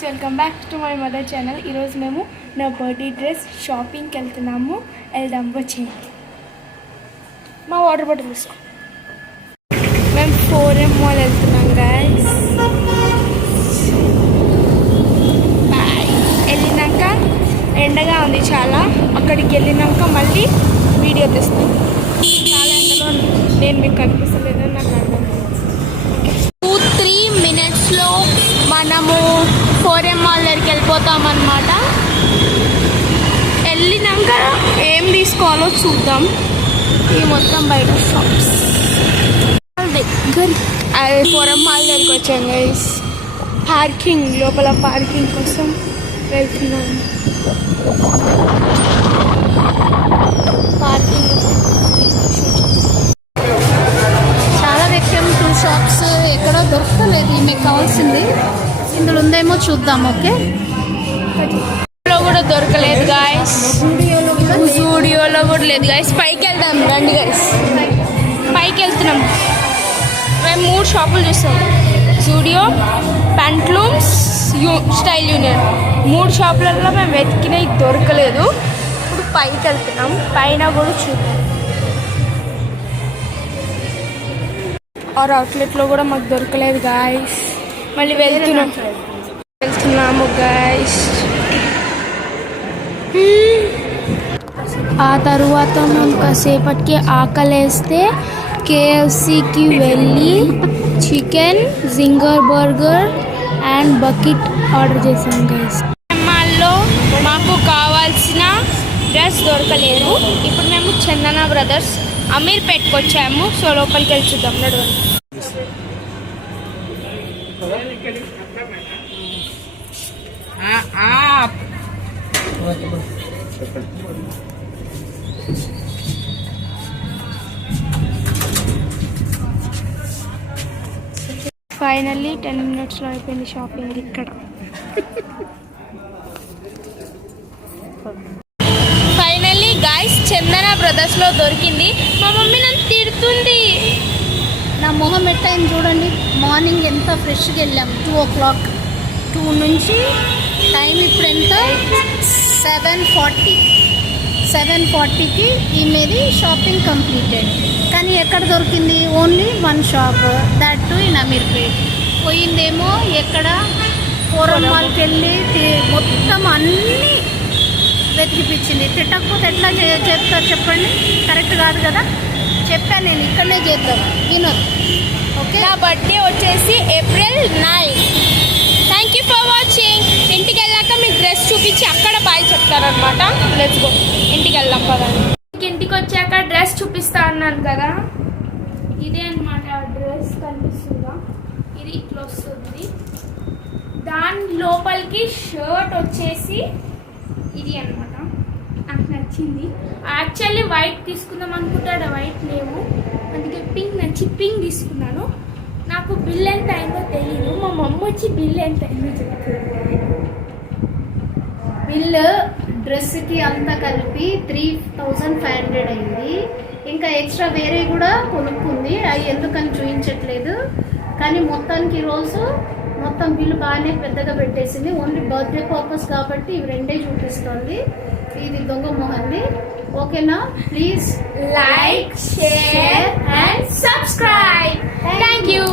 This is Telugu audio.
Welcome back to my mother channel. ఈరోజు మేము నా బర్త్డే డ్రెస్ షాపింగ్కి వెళ్తున్నాము. వెళ్దాం వచ్చేయండి. మా వాటర్ బాటిల్ తీసుకో. మేము 4M మాల్ వెళ్తున్నాం గైస్. వెళ్ళినాక ఎండగా ఉంది చాలా. అక్కడికి వెళ్ళినాక మళ్ళీ వీడియో తీస్తాం. చాలా ఎండలో నేను మీకు కనిపిస్తలేదు, నాకు అర్థం. 2-3 minutesలో మనము 4M మాల్ దగ్గరికి వెళ్ళిపోతామన్నమాట. వెళ్ళినాక ఏం తీసుకోవాలో చూద్దాం. ఈ మొత్తం బయట షాప్స్ దగ్గర 4M మాల్ దగ్గరికి వచ్చాం గైస్. పార్కింగ్ లోపల పార్కింగ్ కోసం వెళ్తున్నాము. పార్కింగ్ చాలా వెతికాము. 2 షాప్స్ ఎక్కడ దొరకలేదు. మీకు కావాల్సింది ఇందులో ఉందేమో చూద్దాం. ఓకే, కూడా దొరకలేదు గాయస్. జూడియోలో కూడా లేదు గాయస్. పైకి వెళ్దాం రండి గాయస్. పైకి వెళ్తున్నాం. మేము 3 షాపులు చూస్తాం. Zudio, ప్యాంట్లూమ్స్, style union. 3 షాపులలో మేము వెతికినవి దొరకలేదు. ఇప్పుడు పైకి వెళ్తున్నాం. పైన కూడా చూద్దాం. ఆర్ అవుట్లెట్లో కూడా మాకు దొరకలేదు గాయస్. మళ్ళీ వెళ్తున్నాము గాయస్. ఆ తరువాత మేము కాసేపటికి ఆకలేస్తే KFCకి వెళ్ళి chicken, Zinger burger and bucket order చేసాం గైస్. మాల్లో మాకు కావాల్సిన డ్రెస్ దొరకలేదు. ఇప్పుడు మేము చందన బ్రదర్స్ అమీర్పేట్కి వచ్చాము. సో లోపలికి వెళ్ళి చూద్దాం. నడవండి. ఫైనల్లీ 10 minutesలో అయిపోయింది షాపింగ్ ఇక్కడ. ఫైనల్లీ గాయస్ చందన బ్రదర్స్లో దొరికింది. మా మమ్మీ నన్ను తిడుతుంది. నా మొహం ఎట్టయింది చూడండి. మార్నింగ్ ఎంత ఫ్రెష్గా వెళ్ళాము. 2 o'clock. 2 నుంచి టైం ఇప్పుడు ఎంత? 7:40కి ఈమెది షాపింగ్ కంప్లీటెడ్. కానీ ఎక్కడ దొరికింది? Only 1 shop, that too in Ameerpet. పోయిందేమో ఎక్కడ 4M మాల్కి వెళ్ళి మొత్తం అన్నీ వెతికిపించింది. తిట్టకపోతే ఎట్లా చేస్తారు చెప్పండి? కరెక్ట్ కాదు కదా. చెప్పాను నేను, ఇక్కడనే చేద్దాం వినోద్. ఓకే, నా బర్త్డే వచ్చేసి April 9. Thank you for watching. ఇంటికి వెళ్ళాక మీకు డ్రెస్ చూపించి అక్కడ బాయ్ చెప్తారనమాట. Let's go. ఇంటికి వెళ్దాం పదండి. ఇంటికి వచ్చాక డ్రెస్ చూపిస్తా అన్నాను కదా, ఇదే అనమాట డ్రెస్. కనిపిస్తుందా? ఇది ఇట్లా వస్తుంది. దాని లోపలికి షర్ట్ వచ్చేసి ఇది అనమాట. నాకు నచ్చింది. యాక్చువల్లీ వైట్ తీసుకుందాం అనుకుంటాడు, వైట్ లేవు. అందుకే పింక్ నచ్చి పింక్ తీసుకున్నాను. నాకు బిల్ ఎంత అయిందో తెలియదు. మా మమ్మ వచ్చి బిల్ ఎంత అయిందో చెప్తుంది. బిల్లు డ్రెస్కి అంతా కలిపి 3,500 అయింది. ఇంకా ఎక్స్ట్రా వేరే కూడా కొనుక్కుంది. అవి ఎందుకని చూపించట్లేదు. కానీ మొత్తానికి ఈరోజు మొత్తం బిల్లు బాగానే పెద్దగా పెట్టేసింది. ఓన్లీ బర్త్డే పర్పస్ కాబట్టి ఇవి 2 చూపిస్తుంది. ఇది దొంగ మొహంది. ఓకేనా? Please like, share and subscribe. Thank you.